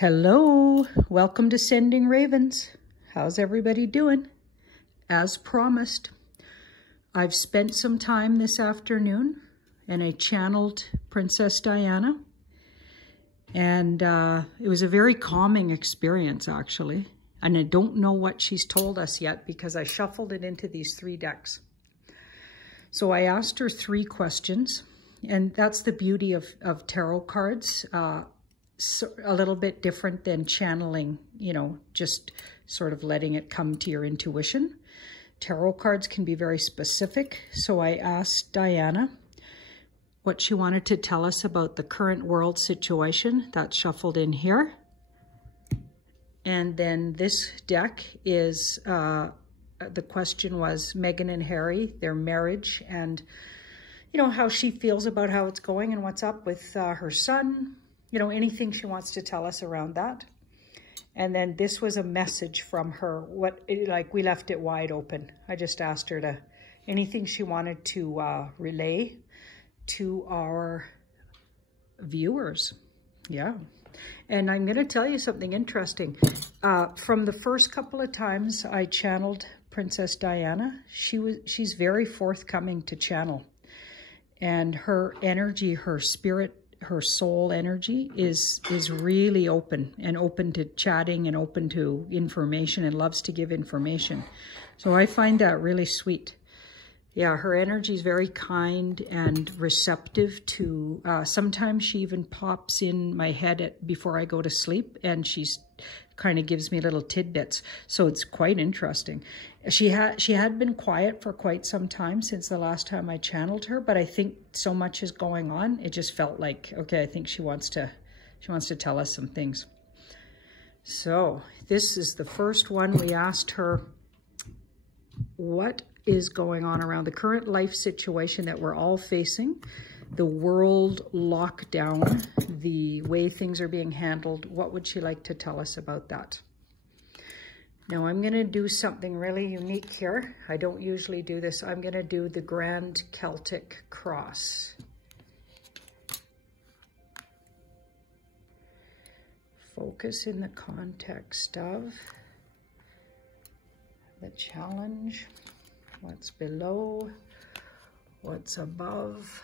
Hello, welcome to Sending Ravens. How's everybody doing? As promised, I've spent some time this afternoon and I channeled Princess Diana. And it was a very calming experience, actually. And I don't know what she's told us yet because I shuffled it into these 3 decks. So I asked her 3 questions, and that's the beauty of tarot cards. So a little bit different than channeling, you know, just sort of letting it come to your intuition. Tarot cards can be very specific. So I asked Diana what she wanted to tell us about the current world situation. That's shuffled in here. And then this deck is, the question was Meghan and Harry, their marriage, and, you know, how she feels about how it's going and what's up with her son. You know, anything she wants to tell us around that. And then this was a message from her. We left it wide open. I just asked her to, anything she wanted to relay to our viewers. Yeah. And I'm going to tell you something interesting. From the first couple of times I channeled Princess Diana, she's very forthcoming to channel. And her energy, her spirit, her soul energy is really open to chatting and open to information and loves to give information. So I find that really sweet. Yeah, her energy is very kind and receptive to, sometimes she even pops in my head before I go to sleep, and she's kind of gives me little tidbits. So it's quite interesting. She had been quiet for quite some time since the last time I channeled her, but I think so much is going on. It just felt like, okay, I think she wants to tell us some things. So this is the first one. We asked her, what is going on around the current life situation that we're all facing, the world lockdown, the way things are being handled? What would she like to tell us about that? Now I'm going to do something really unique here. I don't usually do this. I'm going to do the Grand Celtic Cross. Focus in the context of the challenge. What's below, what's above.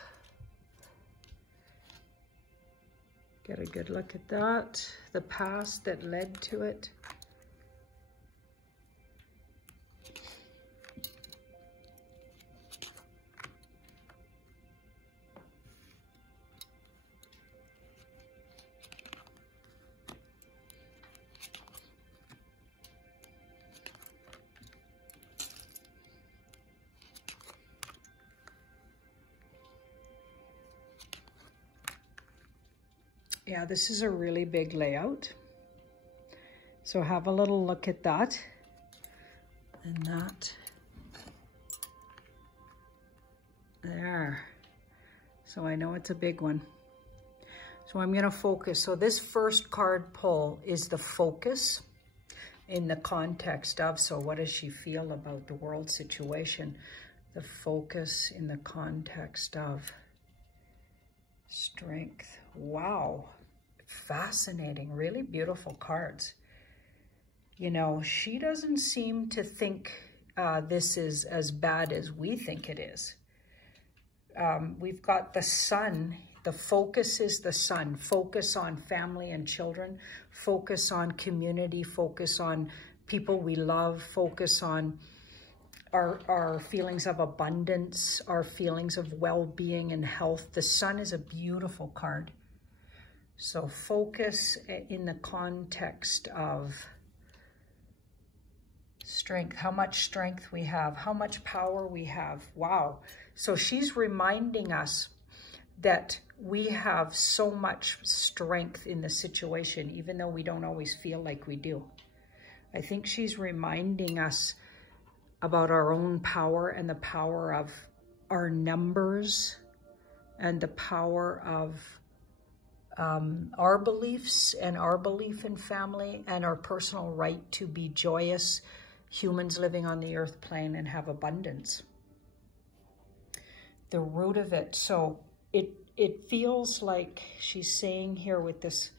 Get a good look at that. The past that led to it. Yeah, this is a really big layout. So have a little look at that. And that. There. So I know it's a big one. So I'm going to focus. So this first card pull is the focus in the context of, so what does she feel about the world situation? The focus in the context of strength. Wow. Fascinating, really beautiful cards. You know, she doesn't seem to think this is as bad as we think it is. We've got the sun. The focus is the sun. Focus on family and children. Focus on community. Focus on people we love. Focus on our feelings of abundance, our feelings of well-being and health. The sun is a beautiful card. So focus in the context of strength, how much strength we have, how much power we have. Wow. So she's reminding us that we have so much strength in the situation, even though we don't always feel like we do. I think she's reminding us about our own power and the power of our numbers and the power of our beliefs and our belief in family and our personal right to be joyous humans living on the earth plane and have abundance. The root of it. So it feels like she's saying here with this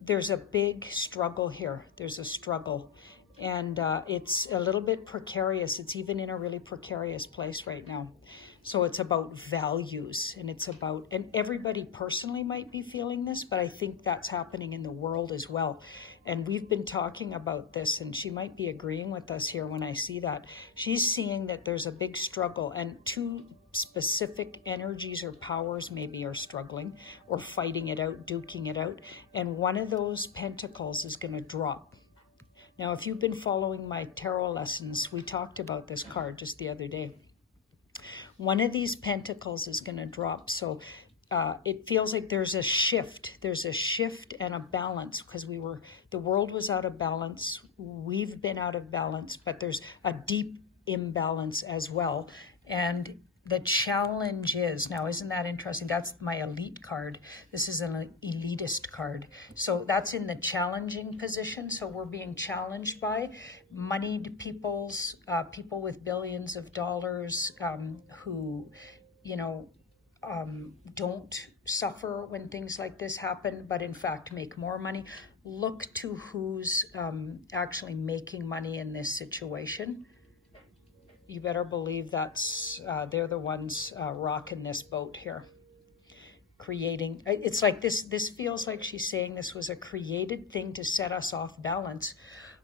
there's a big struggle here. There's a struggle. And it's a little bit precarious. It's even in a really precarious place right now. So it's about values, and it's about, and everybody personally might be feeling this, but I think that's happening in the world as well. And we've been talking about this, and she might be agreeing with us here when I see that. She's seeing that there's a big struggle, and two specific energies or powers maybe are struggling or fighting it out, duking it out. And one of those pentacles is going to drop. Now, if you've been following my tarot lessons, we talked about this card just the other day. One of these pentacles is going to drop. So it feels like there's a shift. There's a shift and a balance, because the world was out of balance. We've been out of balance, but there's a deep imbalance as well. And the challenge is, now isn't that interesting? That's my elite card. This is an elitist card. So that's in the challenging position. So we're being challenged by moneyed peoples, people with billions of dollars who, you know, don't suffer when things like this happen, but in fact make more money. Look to who's actually making money in this situation. You better believe that's they're the ones rocking this boat here, creating. It's like this feels like she's saying this was a created thing to set us off balance,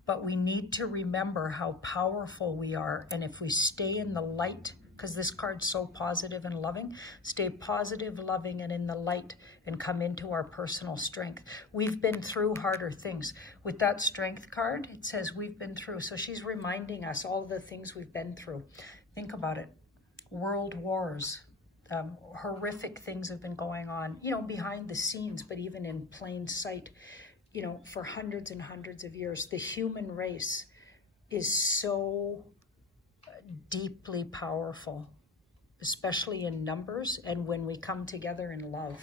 but we need to remember how powerful we are. And if we stay in the light, because this card's so positive and loving, stay positive, loving, and in the light, and come into our personal strength. We've been through harder things. With that strength card, it says we've been through. So she's reminding us all the things we've been through. Think about it. World wars, horrific things have been going on, you know, behind the scenes, but even in plain sight, you know, for hundreds and hundreds of years. The human race is so deeply powerful, especially in numbers and when we come together in love.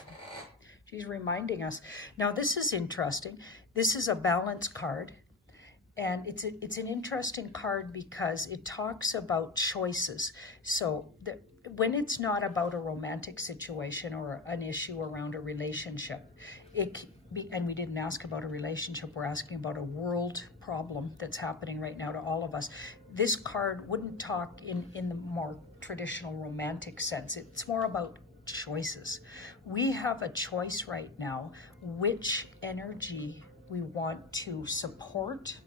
She's reminding us. Now, this is interesting. This is a balance card, and it's an interesting card because it talks about choices. So when it's not about a romantic situation or an issue around a relationship, and we didn't ask about a relationship, we're asking about a world problem that's happening right now to all of us. This card wouldn't talk in the more traditional romantic sense. It's more about choices. We have a choice right now which energy we want to support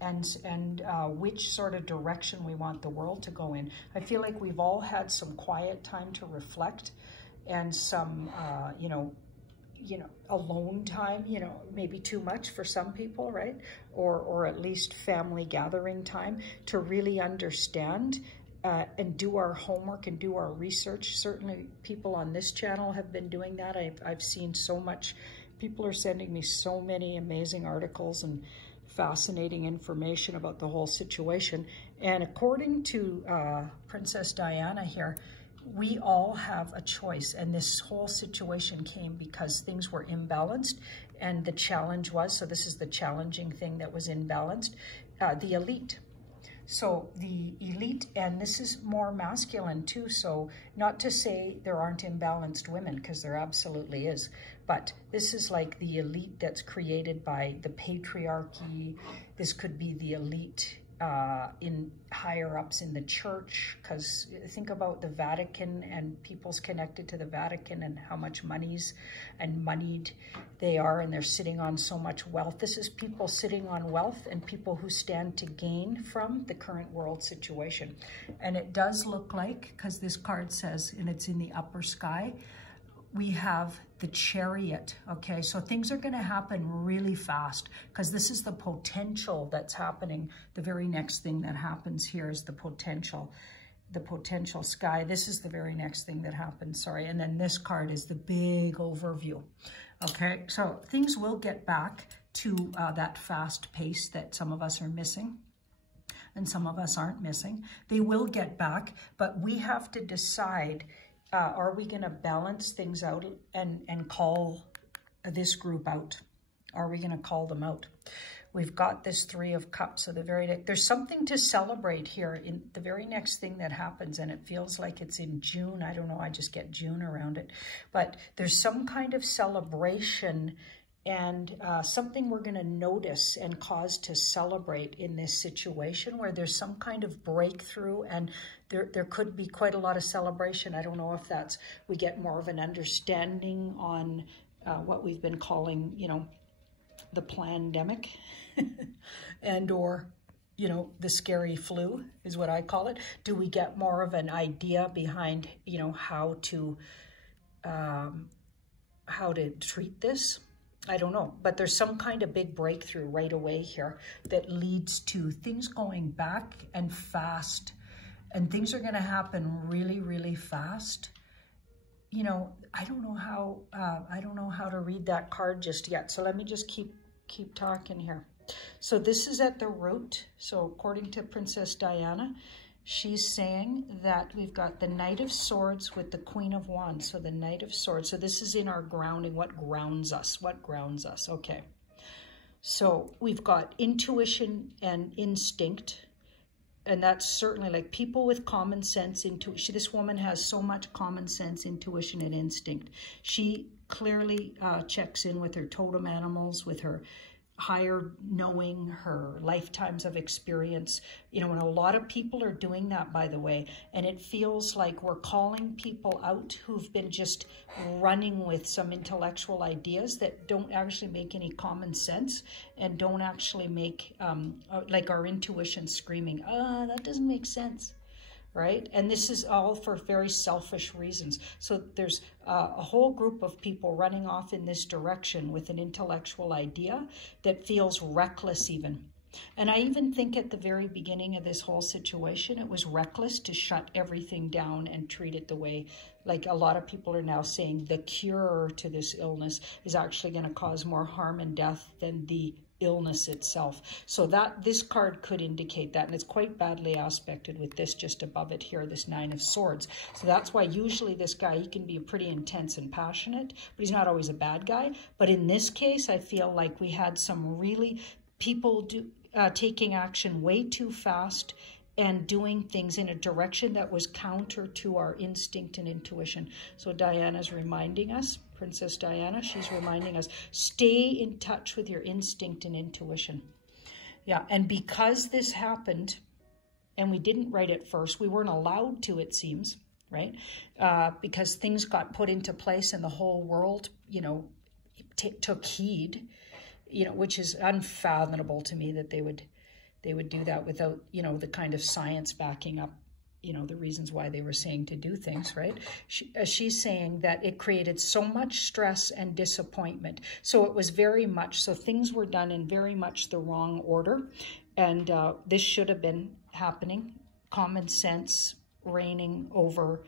and which sort of direction we want the world to go in. I feel like we've all had some quiet time to reflect, and some, you know, alone time, you know, maybe too much for some people, right? Or at least family gathering time to really understand and do our homework and do our research. Certainly people on this channel have been doing that. I've seen so much. People are sending me so many amazing articles and fascinating information about the whole situation. And according to Princess Diana here, we all have a choice, and this whole situation came because things were imbalanced, and the challenge was, so this is the challenging thing that was imbalanced, the elite. So the elite, and this is more masculine too, so not to say there aren't imbalanced women, because there absolutely is, but this is like the elite that's created by the patriarchy. This could be the elite in higher ups in the church, because think about the Vatican and people's connected to the Vatican and how much moneyed they are, and they're sitting on so much wealth. This is people sitting on wealth and people who stand to gain from the current world situation. And it does look like, because this card says, and it's in the upper sky, we have the Chariot, okay? So things are gonna happen really fast, because this is the potential that's happening. The very next thing that happens here is the potential sky. This is the very next thing that happens, sorry. And then this card is the big overview, okay? So things will get back to that fast pace that some of us are missing, and some of us aren't missing. They will get back, but we have to decide, are we going to balance things out and call this group out? Are we going to call them out? We've got this Three of Cups. So there's something to celebrate here in the very next thing that happens, and it feels like it's in June. I don't know, I just get June around it. But there's some kind of celebration and something we're going to notice and cause to celebrate in this situation where there's some kind of breakthrough, and there could be quite a lot of celebration. I don't know if that's, we get more of an understanding on what we've been calling, you know, the plandemic and or, you know, the scary flu is what I call it. Do we get more of an idea behind, you know, how to treat this? I don't know, but there's some kind of big breakthrough right away here that leads to things going back and fast, and things are going to happen really, really fast. You know, I don't know how to read that card just yet. So let me just keep talking here. So this is at the root. So according to Princess Diana, she's saying that we've got the Knight of Swords with the Queen of Wands. So the Knight of Swords. So this is in our grounding. What grounds us? What grounds us? Okay. So we've got intuition and instinct. And that's certainly like people with common sense, intuition. This woman has so much common sense, intuition, and instinct. She clearly checks in with her totem animals, with her higher knowing, her lifetimes of experience, you know, and a lot of people are doing that, by the way, and it feels like we're calling people out who've been just running with some intellectual ideas that don't actually make any common sense and don't actually make like our intuition screaming, that doesn't make sense. Right? And this is all for very selfish reasons. So there's a whole group of people running off in this direction with an intellectual idea that feels reckless even. And I even think at the very beginning of this whole situation, it was reckless to shut everything down and treat it the way, like a lot of people are now saying, the cure to this illness is actually going to cause more harm and death than the illness itself. So that this card could indicate that, and it's quite badly aspected with this just above it here, this Nine of Swords. So that's why usually this guy, he can be pretty intense and passionate, but he's not always a bad guy. But in this case, I feel like we had some really people taking action way too fast and doing things in a direction that was counter to our instinct and intuition. So Diana's reminding us, Princess Diana, she's reminding us, stay in touch with your instinct and intuition. Yeah, and because this happened, and we didn't write it first, we weren't allowed to, it seems, right? Because things got put into place and the whole world, you know, took heed, you know, which is unfathomable to me that they would do that without, you know, the kind of science backing up, you know, the reasons why they were saying to do things, right? She's saying that it created so much stress and disappointment. So it was very much, so things were done in very much the wrong order. And this should have been happening. Common sense reigning over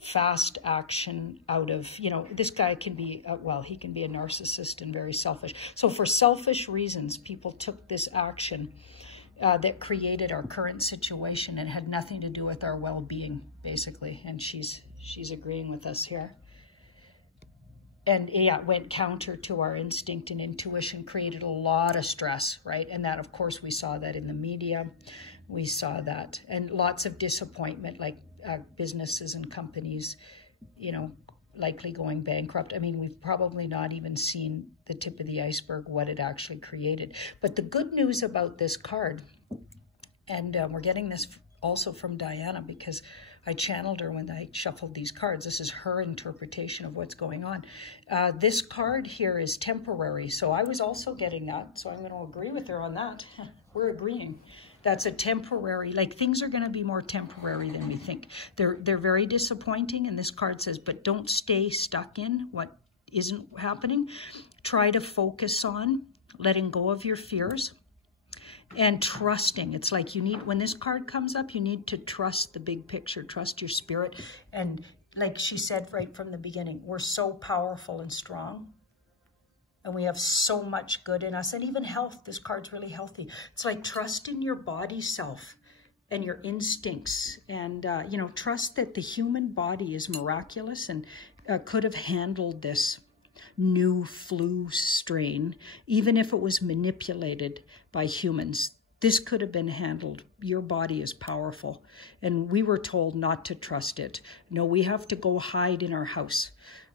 fast action out of, you know, this guy can be, well, he can be a narcissist and very selfish. So for selfish reasons, people took this action that created our current situation and had nothing to do with our well-being, basically. And she's agreeing with us here. And yeah, it went counter to our instinct and intuition, created a lot of stress, right? And that, of course, we saw that in the media. We saw that. And lots of disappointment, like businesses and companies, you know, likely going bankrupt. I mean, we've probably not even seen the tip of the iceberg, what it actually created. But the good news about this card, and we're getting this also from Diana because I channeled her when I shuffled these cards. This is her interpretation of what's going on. This card here is temporary. So I was also getting that. So I'm going to agree with her on that. We're agreeing. That's a temporary, like things are going to be more temporary than we think. They're very disappointing. And this card says, but don't stay stuck in what isn't happening. Try to focus on letting go of your fears and trusting. It's like you need, when this card comes up, you need to trust the big picture, trust your spirit. And like she said right from the beginning, we're so powerful and strong. And we have so much good in us, and even health. This card's really healthy. It's like trust in your body self and your instincts, and you know, trust that the human body is miraculous and could have handled this new flu strain, even if it was manipulated by humans. This could have been handled. Your body is powerful, and we were told not to trust it. No, we have to go hide in our house.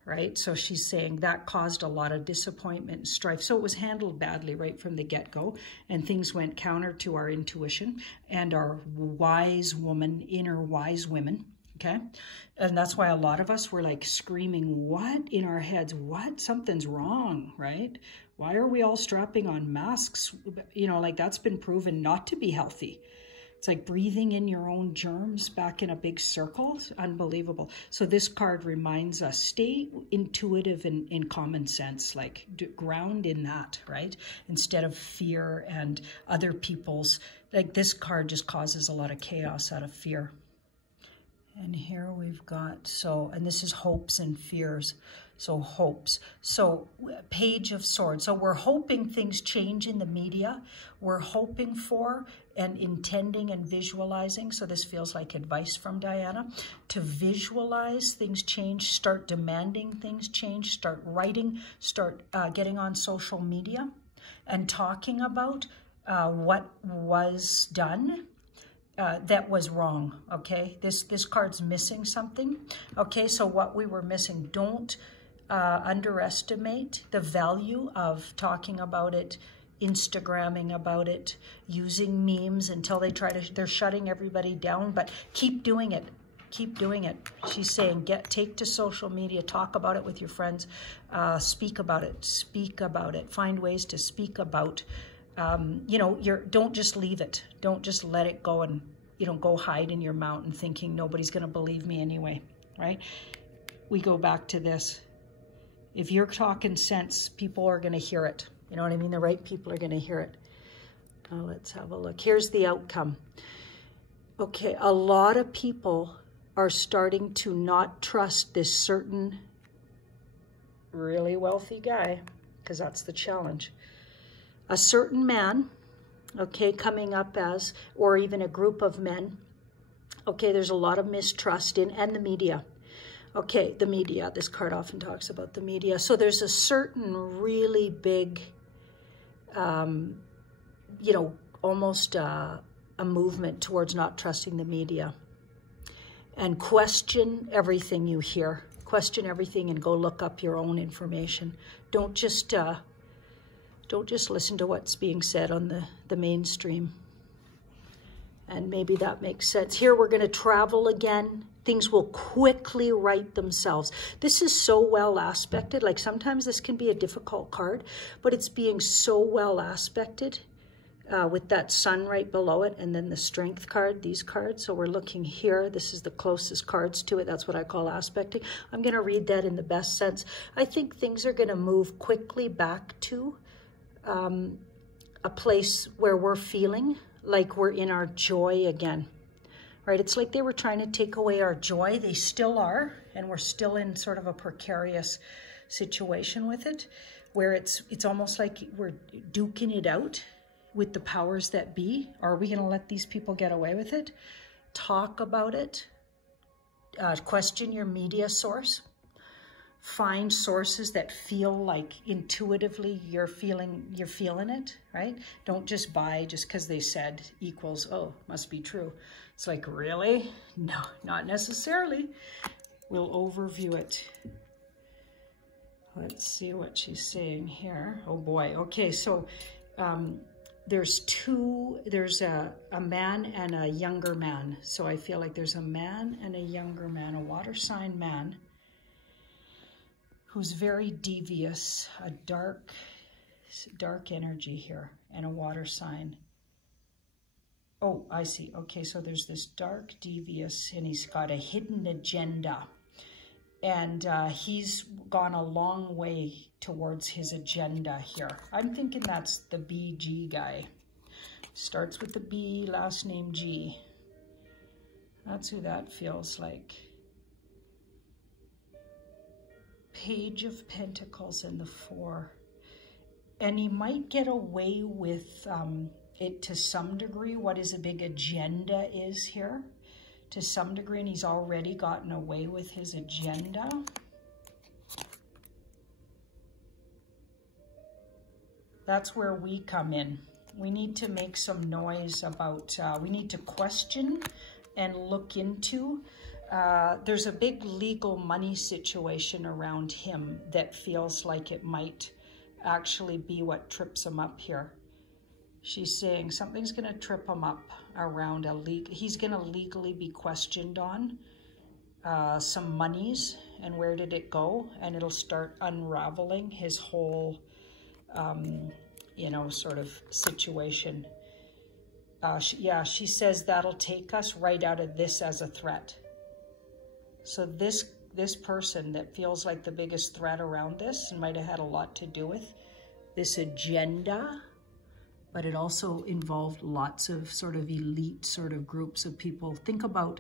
right? So she's saying that caused a lot of disappointment and strife. So it was handled badly right from the get-go, and things went counter to our intuition and our wise woman, inner wise women, okay? And that's why a lot of us were like screaming, what in our heads? What? Something's wrong, right? Why are we all strapping on masks? You know, like that's been proven not to be healthy. It's like breathing in your own germs back in a big circle. It's unbelievable. So this card reminds us, stay intuitive and in common sense, like ground in that, right? Instead of fear and other people's, like this card just causes a lot of chaos out of fear. And here we've got, so, and this is hopes and fears. So hopes. So Page of Swords. So we're hoping things change in the media. We're hoping for and intending and visualizing. So this feels like advice from Diana. To visualize things change, start demanding things change, start writing, start getting on social media and talking about what was done. That was wrong, okay? This card's missing something, okay? So what we were missing, don't underestimate the value of talking about it, Instagramming about it, using memes until they're shutting everybody down, but keep doing it. Keep doing it. She's saying, take to social media, talk about it with your friends, speak about it, find ways to speak about, you know, don't just leave it. Don't just let it go and, you know, go hide in your mountain thinking nobody's going to believe me anyway, right? We go back to this. If you're talking sense, people are going to hear it. You know what I mean? The right people are going to hear it. Now let's have a look. Here's the outcome. Okay, a lot of people are starting to not trust this certain really wealthy guy, because that's the challenge. A certain man, okay, coming up as, or even a group of men. Okay, there's a lot of mistrust in, and the media. Okay, the media, this card often talks about the media. So there's a certain really big, you know, almost a movement towards not trusting the media. And question everything you hear. Question everything and go look up your own information. Don't just listen to what's being said on the mainstream. And maybe that makes sense. Here we're going to travel again. Things will quickly right themselves. This is so well aspected. Like sometimes this can be a difficult card, but it's being so well aspected with that sun right below it, and then the strength card, these cards. So we're looking here. This is the closest cards to it. That's what I call aspecting. I'm going to read that in the best sense. I think things are going to move quickly back to a place where we're feeling like we're in our joy again, right? It's like they were trying to take away our joy. They still are, and we're still in sort of a precarious situation with it, where it's almost like we're duking it out with the powers that be. Are we going to let these people get away with it? Talk about it. Question your media source. Find sources that feel like intuitively you're feeling it, right? Don't just buy just because they said equals, oh, must be true. It's like, really? No, not necessarily. We'll overview it. Let's see what she's saying here. Oh boy. Okay, so there's a man and a younger man. So I feel like there's a man and a younger man, a water sign man, who's very devious, a dark energy here, and a water sign. Oh, I see. Okay, so there's this dark, devious, and he's got a hidden agenda. And he's gone a long way towards his agenda here. I'm thinking that's the BG guy. Starts with the B, last name G. That's who that feels like. Page of Pentacles in the 4. And he might get away with it to some degree, what his big agenda is here. To some degree, and he's already gotten away with his agenda. That's where we come in. We need to make some noise about, we need to question and look into There's a big legal money situation around him that feels like it might actually be what trips him up here. She's saying something's going to trip him up around he's going to legally be questioned on some monies and where did it go, and it'll start unraveling his whole, you know, sort of situation. She says that'll take us right out of this as a threat. So this person that feels like the biggest threat around this and might have had a lot to do with this agenda, but it also involved lots of sort of elite sort of groups of people. Think about,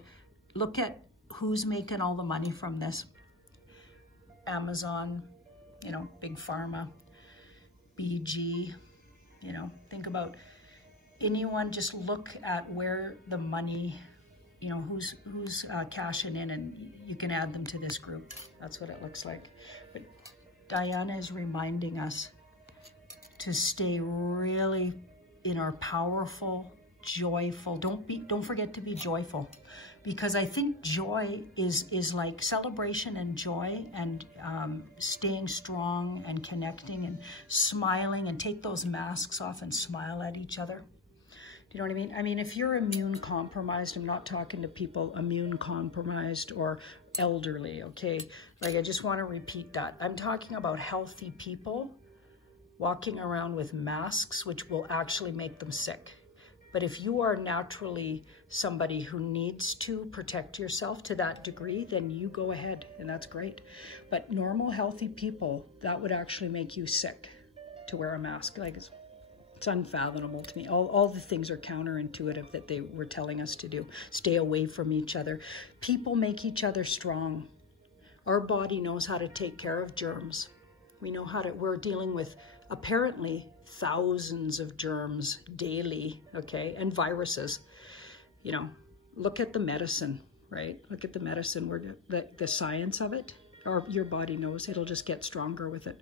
look at who's making all the money from this. Amazon, you know, Big Pharma, BG, you know, think about anyone, just look at where the money, you know, who's cashing in, and you can add them to this group. That's what it looks like. But Diana is reminding us to stay really in our powerful, joyful. Don't forget to be joyful, because I think joy is like celebration and joy and staying strong and connecting and smiling, and take those masks off and smile at each other. Do you know what I mean? I mean, if you're immune compromised, I'm not talking to people immune compromised or elderly, okay? Like, I just want to repeat that. I'm talking about healthy people walking around with masks, which will actually make them sick. But if you are naturally somebody who needs to protect yourself to that degree, then you go ahead, and that's great. But normal, healthy people, that would actually make you sick to wear a mask. Like, it's unfathomable to me. All the things are counterintuitive that they were telling us to do. Stay away from each other. People make each other strong. Our body knows how to take care of germs. We know how to, we're dealing with apparently thousands of germs daily, okay, and viruses. You know, look at the medicine, right? Look at the medicine, where the science of it, or your body knows it'll just get stronger with it.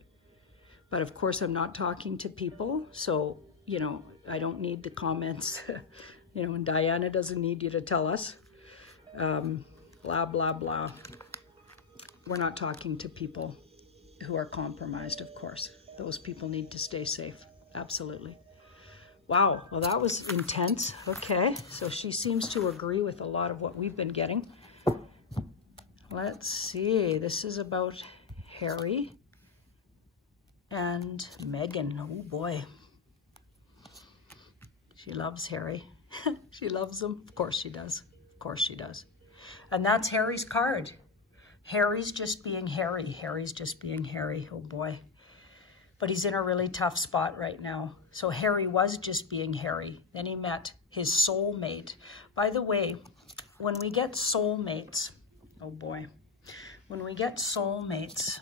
But of course, I'm not talking to people, so, you know, I don't need the comments, you know, and Diana doesn't need you to tell us, blah, blah, blah. We're not talking to people who are compromised, of course. Those people need to stay safe, absolutely. Wow, well, that was intense. Okay, so she seems to agree with a lot of what we've been getting. Let's see, this is about Harry and Meghan. Oh boy, she loves Harry. She loves him. Of course she does. Of course she does. And that's Harry's card. Harry's just being Harry. Harry's just being Harry. Oh boy. But he's in a really tough spot right now. So Harry was just being Harry. Then he met his soulmate. By the way, when we get soulmates, oh boy, when we get soulmates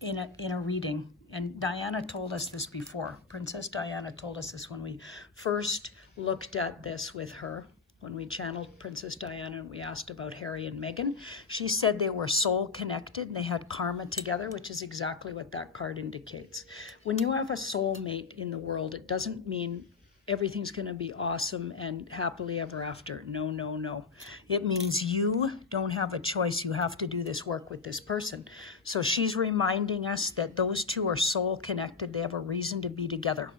in a reading, and Diana told us this before, Princess Diana told us this when we first looked at this with her, when we channeled Princess Diana and we asked about Harry and Meghan. She said they were soul connected and they had karma together, which is exactly what that card indicates. When you have a soulmate in the world, it doesn't mean everything's going to be awesome and happily ever after. No, no, no. It means you don't have a choice. You have to do this work with this person. So she's reminding us that those two are soul connected. They have a reason to be together.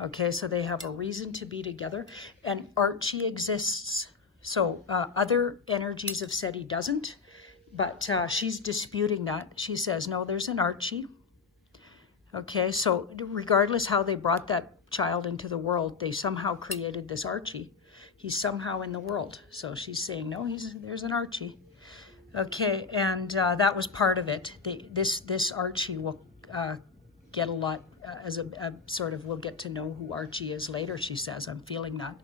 Okay, so they have a reason to be together, and Archie exists. So other energies have said he doesn't, but she's disputing that. She says, no, there's an Archie. Okay, so regardless how they brought that child into the world, they somehow created this Archie. He's somehow in the world. So she's saying, no, there's an Archie. Okay, and that was part of it. This Archie will get a lot, as a sort of, we'll get to know who Archie is later, she says. I'm feeling that.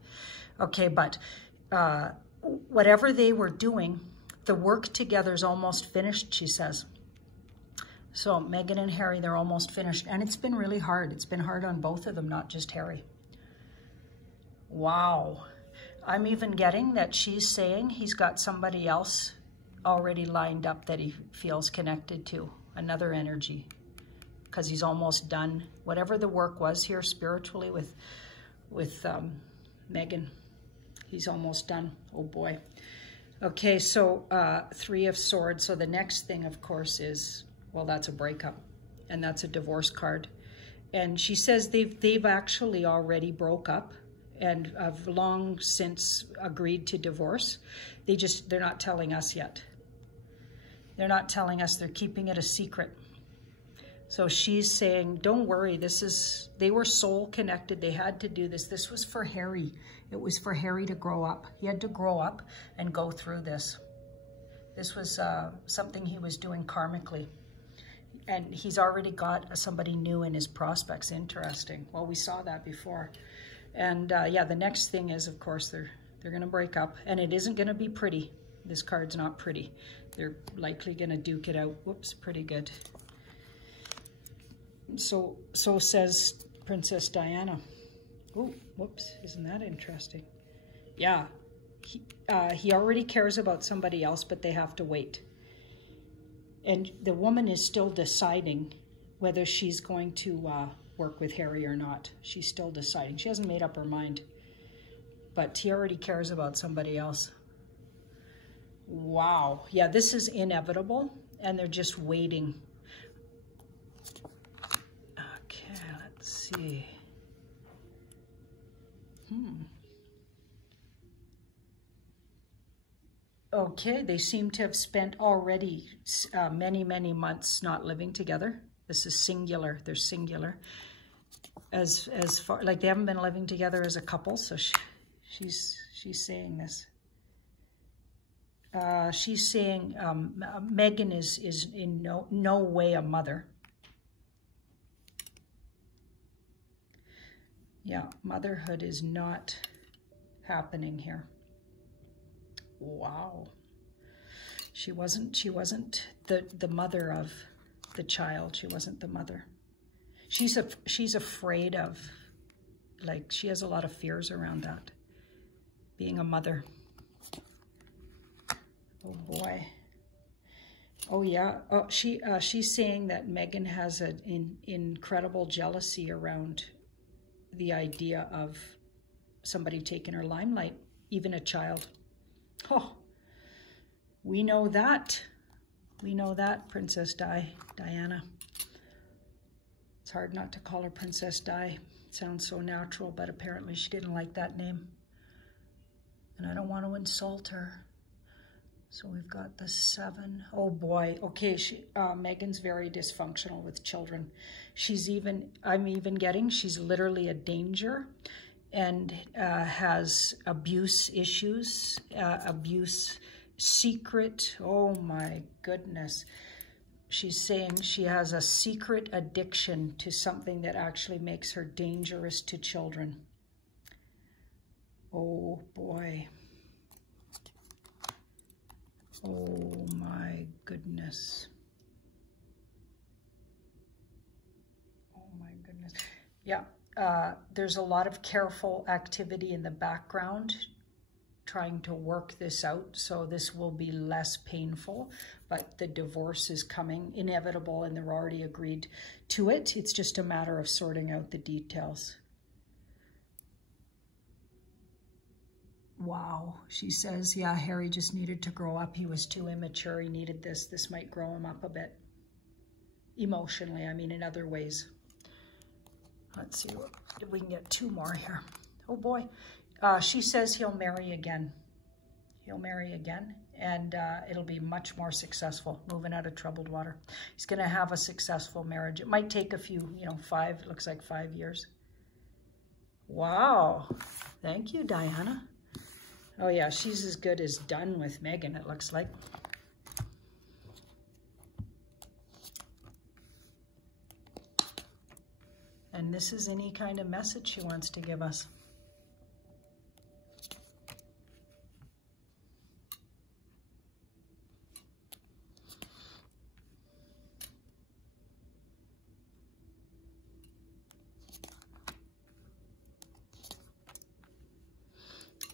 Okay, but whatever they were doing, the work together is almost finished, she says. So Meghan and Harry, they're almost finished. And it's been really hard. It's been hard on both of them, not just Harry. Wow. I'm even getting that she's saying he's got somebody else already lined up that he feels connected to, another energy, because he's almost done whatever the work was here spiritually with Meghan. He's almost done. Oh boy. Okay, so Three of Swords. So the next thing, of course, is, well, that's a breakup, and that's a divorce card. And she says they've actually already broke up and have long since agreed to divorce. They're not telling us yet. They're not telling us. They're keeping it a secret. So she's saying, don't worry, they were soul connected. They had to do this. This was for Harry. It was for Harry to grow up. He had to grow up and go through this. This was something he was doing karmically. And he's already got somebody new in his prospects. Interesting. Well, we saw that before. And yeah, the next thing is, of course, they're going to break up. And it isn't going to be pretty. This card's not pretty. They're likely going to duke it out. Whoops, pretty good. So says Princess Diana. Oh, whoops, isn't that interesting? Yeah, he already cares about somebody else, but they have to wait. And the woman is still deciding whether she's going to work with Harry or not. She's still deciding. She hasn't made up her mind, but he already cares about somebody else. Wow. Yeah, this is inevitable, and they're just waiting. Okay, let's see. Okay, they seem to have spent already many, many months not living together. This is singular. They're singular. As far, like, they haven't been living together as a couple, so she's saying this. She's saying Megan is in no way a mother. Yeah, motherhood is not happening here. Wow. She wasn't the mother of the child. She wasn't the mother. She's afraid of, like, she has a lot of fears around that, being a mother. Oh boy. Oh yeah. Oh, she's saying that Megan has an incredible jealousy around the idea of somebody taking her limelight, even a child. Oh, we know that. We know that, Princess Diana. It's hard not to call her Princess Di. It sounds so natural, but apparently she didn't like that name. And I don't want to insult her. So we've got the 7. Oh boy. Okay, Megan's very dysfunctional with children. I'm even getting, she's literally a danger and has abuse issues, abuse secret. Oh my goodness. She's saying she has a secret addiction to something that actually makes her dangerous to children. Oh boy. Oh my goodness. Oh my goodness. Yeah, there's a lot of careful activity in the background trying to work this out, so this will be less painful, but the divorce is coming, inevitable, and they're already agreed to it. It's just a matter of sorting out the details. Wow, she says, yeah, Harry just needed to grow up. He was too immature. He needed this. This might grow him up a bit. Emotionally, I mean, in other ways. Let's see if we can get 2 more here. Oh boy. She says he'll marry again. He'll marry again, and it'll be much more successful, moving out of troubled water. He's going to have a successful marriage. It might take a few, 5, it looks like 5 years. Wow. Thank you, Diana. Oh yeah, she's as good as done with Megan, it looks like. And this is any kind of message she wants to give us.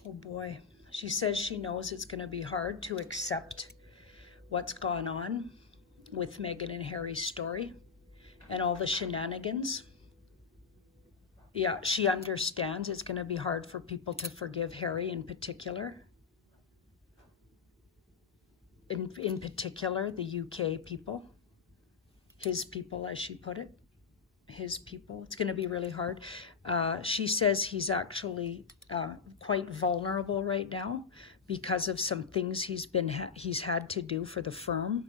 Oh boy. She says she knows it's going to be hard to accept what's gone on with Meghan and Harry's story and all the shenanigans. Yeah, she understands it's going to be hard for people to forgive Harry in particular. in particular, the UK people, his people, as she put it, his people. It's going to be really hard. She says he's actually quite vulnerable right now because of some things he's had to do for the firm.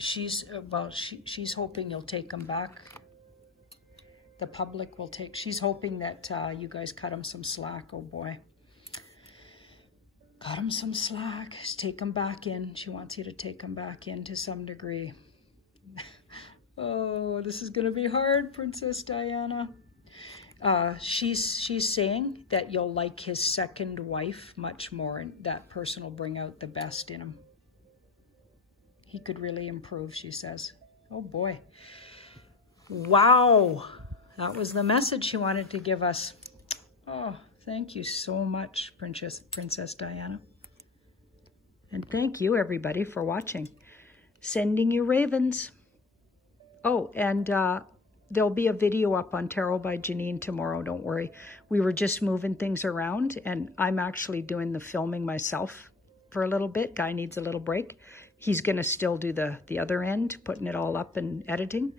She's she's hoping you'll take him back. The public will take. She's hoping that you guys cut him some slack. Oh boy, cut him some slack. Take him back in. She wants you to take him back in to some degree. Oh, this is gonna be hard, Princess Diana. She's saying that you'll like his second wife much more, and that person will bring out the best in him. He could really improve, she says. Oh boy. Wow. That was the message she wanted to give us. Oh, thank you so much, Princess Diana. And thank you, everybody, for watching. Sending you ravens. Oh, and there'll be a video up on Tarot by Janine tomorrow, don't worry. We were just moving things around, and I'm actually doing the filming myself for a little bit. Guy needs a little break. He's going to still do the other end, putting it all up and editing.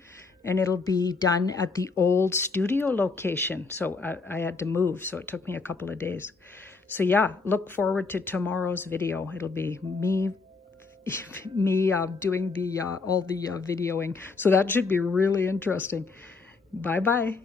And it'll be done at the old studio location. So I had to move, so it took me a couple of days. So yeah, look forward to tomorrow's video. It'll be me doing all the videoing. So that should be really interesting. Bye-bye.